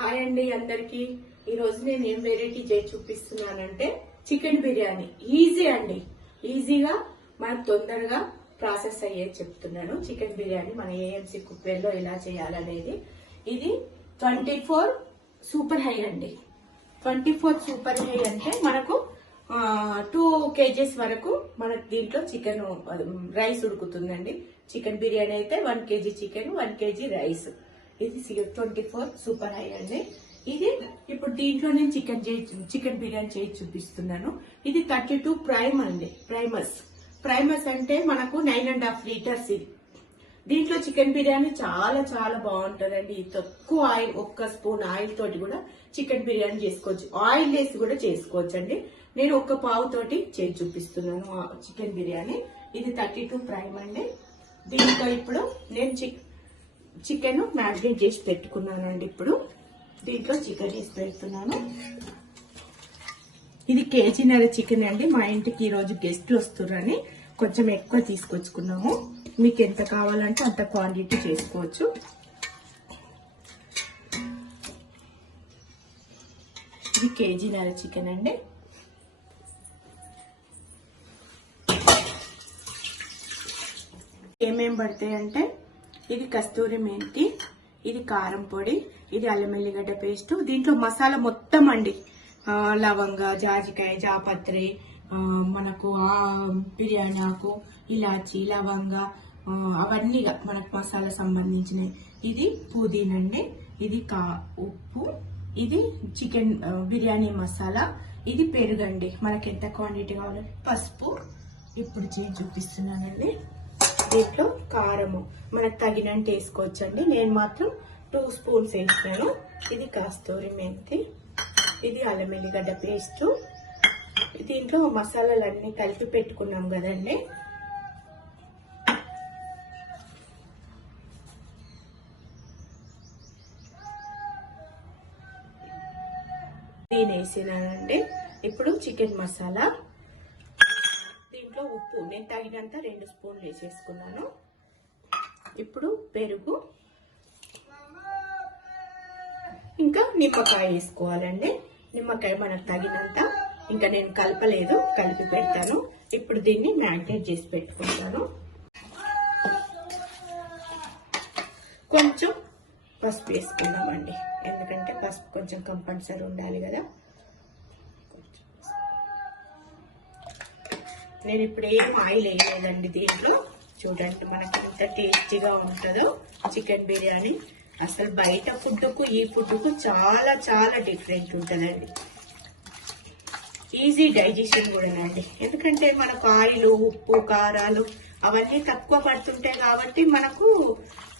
Hi అండి అందరికి. ఈ రోజు నేను ఏం వెరైటీ చేసి చూపిస్తున్నానంటే చికెన్ బిర్యానీ. ఈజీ అండి, ఈజీగా మనకు తొందరగా ప్రాసెస్ అయ్యేది చెప్తున్నాను. చికెన్ బిర్యానీ మన ఏఎంసీ కుక్వేర్ లో ఎలా చేయాలనేది. ఇది 24 సూపర్ హై అండి. 24 సూపర్ హై అంటే మనకు 2 kgs వరకు మనకు దీంట్లో చికెన్ రైస్ ఉడుకుతుందండి. చికెన్ బిర్యానీ అయితే 1 kg చికెన్, 1 kg రైస్. ఇది 24 సూపర్ హై అండి. ఇది ఇప్పుడు దీంట్లో నేను చికెన్ బిర్యానీ చేసి చూపిస్తున్నాను. ఇది 32 ప్రైమ్ అండి. ప్రైమర్స్ అంటే మనకు 9.5 లీటర్స్. ఇది దీంట్లో చికెన్ బిర్యానీ చాలా చాలా బాగుంటుందండి. తక్కువ ఆయిల్, 1 స్పూన్ ఆయిల్ తోటి కూడా చికెన్ బిర్యానీ చేసుకోవచ్చు. ఆయిల్ వేసి కూడా చేసుకోవచ్చు అండి. నేను 1 పావు తోటి చేసి చూపిస్తున్నాను చికెన్ బిర్యానీ. ఇది 32 ప్రైమ్ అండి. దీంట్లో ఇప్పుడు నేను చికెన్ మ్యారినేట్ చేసి పెట్టుకున్నానండి. ఇప్పుడు దీంట్లో చికెన్ వేసి పెడుతున్నాను. ఇది కేజీన్నర చికెన్ అండి. మా ఇంటికి ఈ రోజు గెస్ట్లు వస్తున్నారని కొంచెం ఎక్కువ తీసుకొచ్చుకున్నాము. మీకు ఎంత కావాలంటే అంత క్వాంటిటీ చేసుకోవచ్చు. ఇది కేజీన్నర చికెన్ అండి. ఏమేం పడతాయంటే ఇది కస్తూరి మెంతి, ఇది కారం పొడి, ఇది అల్లం ఎల్లిగడ్డ పేస్ట్. దీంట్లో మసాలా మొత్తం అండి, లవంగ, జాజికాయ, జాపత్రి, మనకు బిర్యానీ ఆకు, ఇలాచి, లవంగ, అవన్నీ మనకు మసాలా సంబంధించినవి. ఇది పుదీనండి, ఇది ఉప్పు, ఇది చికెన్ బిర్యానీ మసాలా, ఇది పెరుగండి. మనకి ఎంత క్వాంటిటీ కావాలి. పసుపు ఇప్పుడు చేసి చూపిస్తున్నానండి. దీంట్లో కారము మనకు తగినంత వేసుకోవచ్చండి. నేను మాత్రం 2 స్పూన్స్ వేస్తాను. ఇది కస్తూరి మెంతి, ఇది అల్లం ఎల్లిగడ్డ పేస్ట్. దీంట్లో మసాలాలన్నీ కలిపి పెట్టుకున్నాం కదండి. దీని వేసినానండి. ఇప్పుడు చికెన్ మసాలా, దీంట్లో ఉప్పు నేను తగినంత 2 స్పూన్లు వేసేసుకున్నాను. ఇప్పుడు పెరుగు, ఇంకా నిమ్మకాయ వేసుకోవాలండి. నిమ్మకాయ మనకు తగినంత. ఇంకా నేను కలపలేదు, కలిపి పెడతాను. ఇప్పుడు దీన్ని మ్యారినేట్ చేసి పెట్టుకుంటాను. కొంచెం పసుపు వేసుకుందామండి, ఎందుకంటే పసుపు కొంచెం కంపల్సరీ ఉండాలి కదా. నేను ఇప్పుడు ఏం ఆయిల్ వేయలేదండి దీంట్లో. చూడండి మనకి ఎంత టేస్టీగా ఉంటుందో చికెన్ బిర్యానీ. అసలు బయట ఫుడ్కు ఈ ఫుడ్కు చాలా చాలా డిఫరెంట్ ఉంటుందండి. ఈజీ డైజెషన్ కూడానండి, ఎందుకంటే మనకు ఆయిల్, ఉప్పు, కారాలు అవన్నీ తక్కువ పడుతుంటాయి కాబట్టి మనకు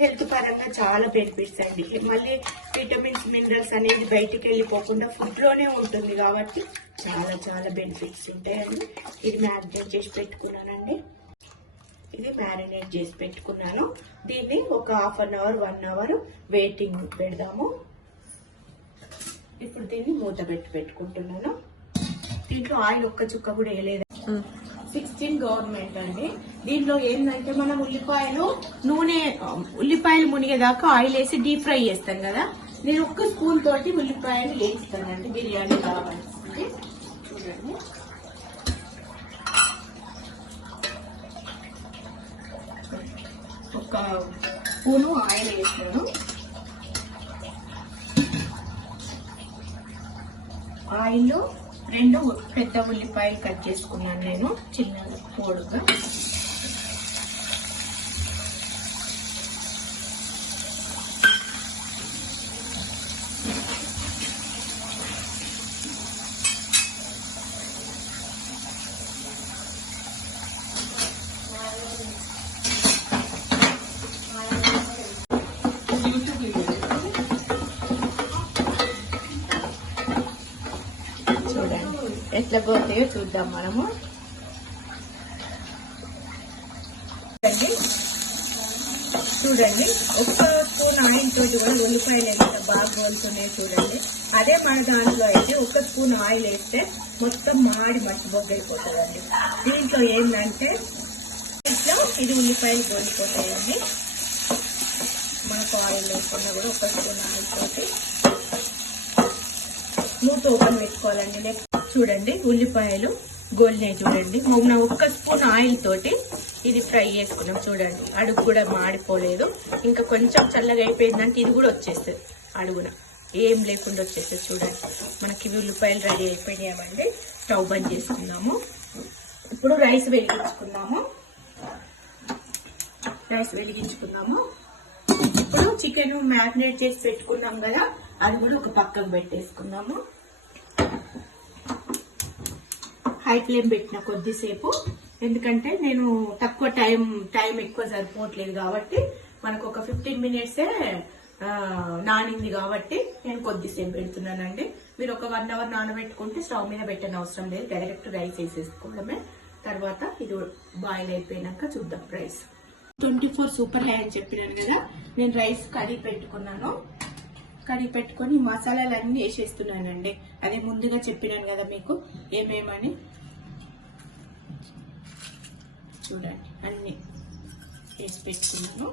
హెల్త్ పరంగా చాలా బెనిఫిట్స్ అండి. మళ్ళీ విటమిన్స్, మినరల్స్ అనేది బయటికి వెళ్ళిపోకుండా ఫుడ్ లోనే ఉంటుంది కాబట్టి చాలా చాలా బెనిఫిట్స్ ఉంటాయండి. ఇది మ్యారినేట్ చేసి పెట్టుకున్నానండి. ఇది మ్యారినేట్ చేసి పెట్టుకున్నాను. దీన్ని ఒక 1/2 అవర్ 1 అవర్ వెయిటింగ్ పెడదాము. ఇప్పుడు దీన్ని మూత పెట్టుకుంటున్నాను. దీంట్లో ఆయిల్ ఒక్క చుక్క కూడా వేయలేదు. 16 గవర్నమెంట్ అండి. దీంట్లో ఏంటంటే మనం ఉల్లిపాయలు మునిగేదాకా ఆయిల్ వేసి డీప్ ఫ్రై చేస్తాం కదా. నేను 1 స్పూన్ తోటి ఉల్లిపాయలు వేస్తానండి బిర్యానీ కావాల్సింది. చూడండి, ఒక స్పూను ఆయిల్ వేసాను. ఆయిల్లో 2 పెద్ద ఉల్లిపాయలు కట్ చేసుకున్నాను నేను చిన్న పొడుగా. ఎట్లా పోతాయో చూద్దాం మనము. చూడండి, 1 స్పూన్ ఆయిల్ తోటి కూడా ఉల్లిపాయలు ఎంత బాగా గోలుతున్నాయి చూడండి. అదే మన దాంట్లో అయితే 1 స్పూన్ ఆయిల్ వేస్తే మొత్తం మాడి మట్టిబొగ్గైపోతుందండి. దీంట్లో ఏంటంటే ఇట్లా ఇది ఉల్లిపాయలు గోలిపోతాయండి. మనకు ఆయిల్ లేకుండా కూడా 1 స్పూన్ ఆయిల్ తోటి మూత ఓపెన్ పెట్టుకోవాలండి. చూడండి ఉల్లిపాయలు గోలినాయి చూడండి. మొన్న 1 స్పూన్ ఆయిల్ తోటి ఇది ఫ్రై చేసుకున్నాం చూడండి. అడుగు కూడా మాడిపోలేదు. ఇంకా కొంచెం చల్లగా అయిపోయిందంటే ఇది కూడా వచ్చేస్తుంది అడుగున, ఏం లేకుండా వచ్చేస్తుంది చూడండి. మనకి ఉల్లిపాయలు రెడీ అయిపోయినాయండి. స్టవ్ బంద్ చేసుకుందాము. ఇప్పుడు రైస్ వెలిగించుకుందాము. ఇప్పుడు చికెన్ మ్యారినేట్ చేసి పెట్టుకున్నాం కదా, అది కూడా ఒక పక్కకు పెట్టేసుకుందాము. హై ఫ్లేమ్ పెట్టిన కొద్దిసేపు, ఎందుకంటే నేను తక్కువ టైం ఎక్కువ సరిపోవట్లేదు కాబట్టి, మనకు ఒక 15 మినిట్సే నానింది కాబట్టి నేను కొద్దిసేపు పెడుతున్నానండి. మీరు ఒక 1 అవర్ నానబెట్టుకుంటే స్టవ్ మీద పెట్టని అవసరం లేదు, డైరెక్ట్ రైస్ వేసేసుకోవడమే. తర్వాత ఇది బాయిల్ అయిపోయినాక చూద్దాం రైస్. 24 సూపర్ హై అని చెప్పినాను కదా, నేను రైస్ కడిగి పెట్టుకొని మసాలాలన్నీ వేసేస్తున్నానండి. అది ముందుగా చెప్పినాను కదా మీకు ఏమేమని. చూడండి అన్ని వేసి పెట్టుకున్నాను.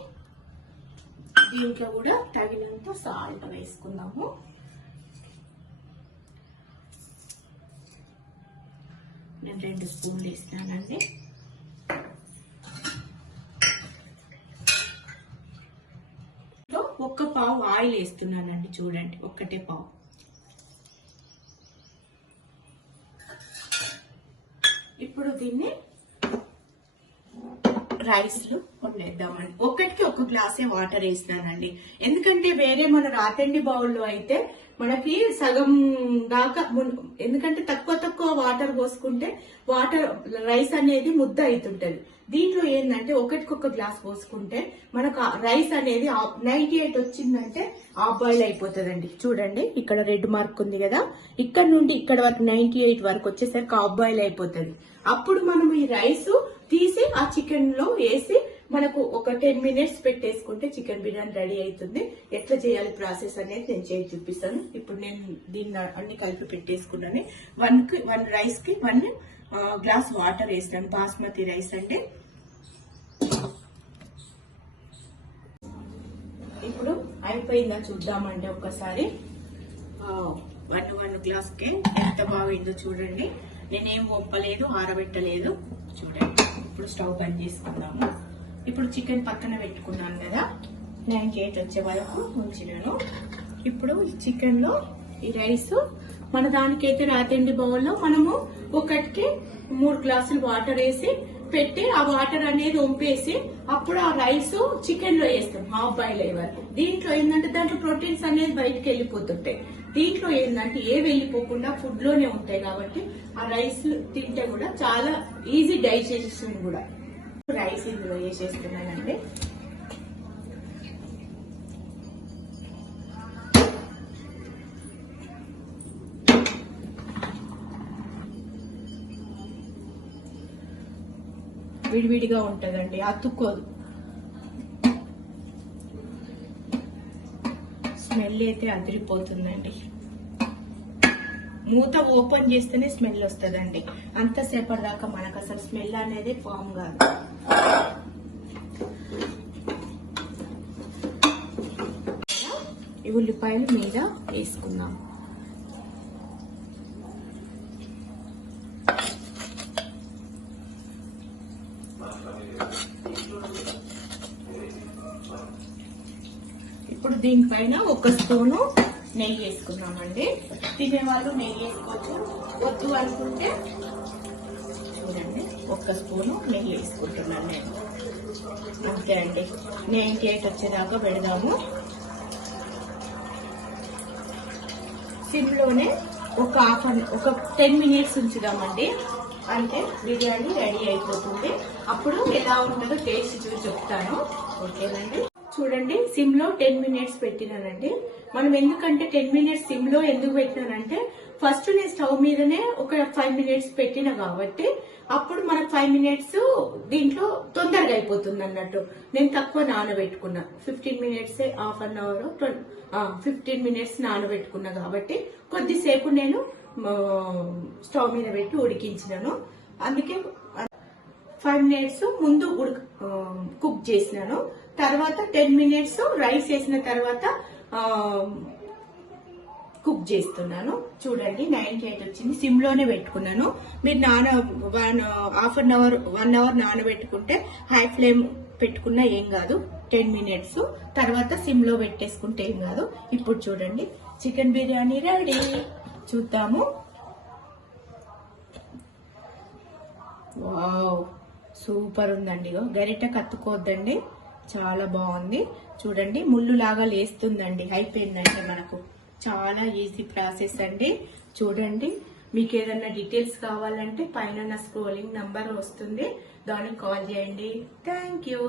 దీంట్లో కూడా తగినంత సాల్ట్ వేసుకుందాము. నేను 2 స్పూన్లు వేసినానండి. ఒక్క పావు ఆయిల్ వేస్తున్నానండి. చూడండి, ఒక్కటే పావు. ఇప్పుడు దీన్ని రైస్ లో వండేద్దామండి. ఒక్కటికి 1 గ్లాసే వాటర్ వేసినానండి. ఎందుకంటే వేరే మన రాతండి బౌల్లో అయితే మనకి సగం దాకా, ఎందుకంటే తక్కువ వాటర్ పోసుకుంటే రైస్ అనేది ముద్ద అవుతుంటది. దీంట్లో ఏంటంటే 1 గ్లాస్ పోసుకుంటే మనకు రైస్ అనేది 98 వచ్చిందంటే హాఫ్ బాయిల్ అయిపోతుందండి. చూడండి, ఇక్కడ రెడ్ మార్క్ ఉంది కదా, ఇక్కడ నుండి ఇక్కడ వరకు 98 వరకు వచ్చేసరికి హాఫ్ బాయిల్ అయిపోతుంది. అప్పుడు మనం ఈ రైస్ తీసి ఆ చికెన్ లో వేసి మనకు ఒక 10 మినిట్స్ పెట్టేసుకుంటే చికెన్ బిర్యానీ రెడీ అవుతుంది. ఎట్లా చేయాలి ప్రాసెస్ అనేది నేను చేసి చూపిస్తాను. ఇప్పుడు నేను దీన్ని అన్ని కలిపి పెట్టేసుకున్నాను. 1 రైస్ కి 1 గ్లాస్ వాటర్ వేస్తాను. బాస్మతి రైస్ అంటే. ఇప్పుడు అయిపోయిందా చూద్దామండి ఒక్కసారి. 1 గ్లాస్ కి ఎంత బాగుందో చూడండి. నేనేం వంపలేదు, ఆరబెట్టలేదు. చూడండి, ఇప్పుడు స్టవ్ బంద్ చేసుకుందాము. ఇప్పుడు చికెన్ పక్కన పెట్టుకున్నాను కదా, 98 వచ్చే వరకు ఉంచినాను. ఇప్పుడు ఈ చికెన్ లో ఈ రైస్, మన దానికైతే రాతండి బౌల్లో మనము 1కి 3 గ్లాసులు వాటర్ వేసి పెట్టి ఆ వాటర్ అనేది వంపేసి అప్పుడు ఆ రైస్ చికెన్ లో వేస్తాం హాఫ్ బాయిల్ అయ్యే వరకు. దీంట్లో ఏంటంటే దాంట్లో ప్రోటీన్స్ అనేది బయటకు వెళ్ళిపోతుంటాయి. దీంట్లో ఏంటంటే ఏ వెళ్ళిపోకుండా ఫుడ్ లోనే ఉంటాయి కాబట్టి ఆ రైస్ తింటే కూడా చాలా ఈజీ డైజెషన్ కూడా. రైస్ ఇందులో వేసేస్తున్నానండి. విడివిడిగా ఉంటదండి, అతుక్కోదు. స్మెల్ అయితే అదిరిపోతుందండి. మూత ఓపెన్ చేస్తేనే స్మెల్ వస్తుందండి. అంతసేపటి దాకా మనకు అసలు స్మెల్ అనేది ఫామ్ కాదు. ఈ ఉల్లిపాయలు మీద వేసుకుందాం. ఇప్పుడు దీనిపైన 1 స్పూను నెయ్యి వేసుకున్నామండి. తినేవాళ్ళు నెయ్యి వేసుకోవచ్చు, వద్దు అనుకుంటే చూడండి 1 స్పూను నెయ్యి వేసుకుంటున్నాను నేను. అంతే అండి, 98 వచ్చేదాకా పెడదాము. సిమ్లోనే ఒక 10 మినిట్స్ ఉంచుదామండి. అంటే బిర్యానీ రెడీ అయిపోతుంది. అప్పుడు ఎలా ఉంటుందో టేస్ట్ చూసి చెప్తాను. ఓకేనండి, చూడండి సిమ్ లో 10 మినిట్స్ పెట్టినానండి. మనం ఎందుకంటే 10 మినిట్స్ సిమ్ లో ఎందుకు పెట్టినానంటే, ఫస్ట్ నేను స్టవ్ మీదనే ఒక 5 మినిట్స్ పెట్టిన కాబట్టి అప్పుడు మనకు 5 మినిట్స్ దీంట్లో తొందరగా అయిపోతుంది అన్నట్టు. నేను తక్కువ నానబెట్టుకున్నా, 15 minutes, half an hour 15 minutes నానబెట్టుకున్నా కాబట్టి కొద్దిసేపు నేను స్టవ్ మీద పెట్టి ఉడికించినాను. అందుకే 5 మినిట్స్ ముందు కుక్ చేసినాను. తర్వాత 10 మినిట్స్ రైస్ వేసిన తర్వాత కుక్ చేస్తున్నాను. చూడండి 98 వచ్చింది. సిమ్ లోనే పెట్టుకున్నాను. మీరు హాఫ్ అన్ అవర్ 1 అవర్ నానబెట్టుకుంటే హై ఫ్లేమ్ పెట్టుకున్నా ఏం కాదు. 10 మినిట్స్ తర్వాత సిమ్ లో పెట్టేసుకుంటే ఏం కాదు. ఇప్పుడు చూడండి చికెన్ బిర్యానీ రెడీ. చూద్దాము. వావ్, సూపర్ ఉందండి. గరిట కత్తుకోవద్దండి, చాలా బాగుంది. చూడండి ముళ్ళు లాగా లేస్తుందండి. అయిపోయిందంటే మనకు చాలా ఈజీ ప్రాసెస్ అండి. చూడండి, మీకు ఏదైనా డీటెయిల్స్ కావాలంటే పైన నా స్క్రోలింగ్ నంబర్ వస్తుంది, దానికి కాల్ చేయండి. Thank you.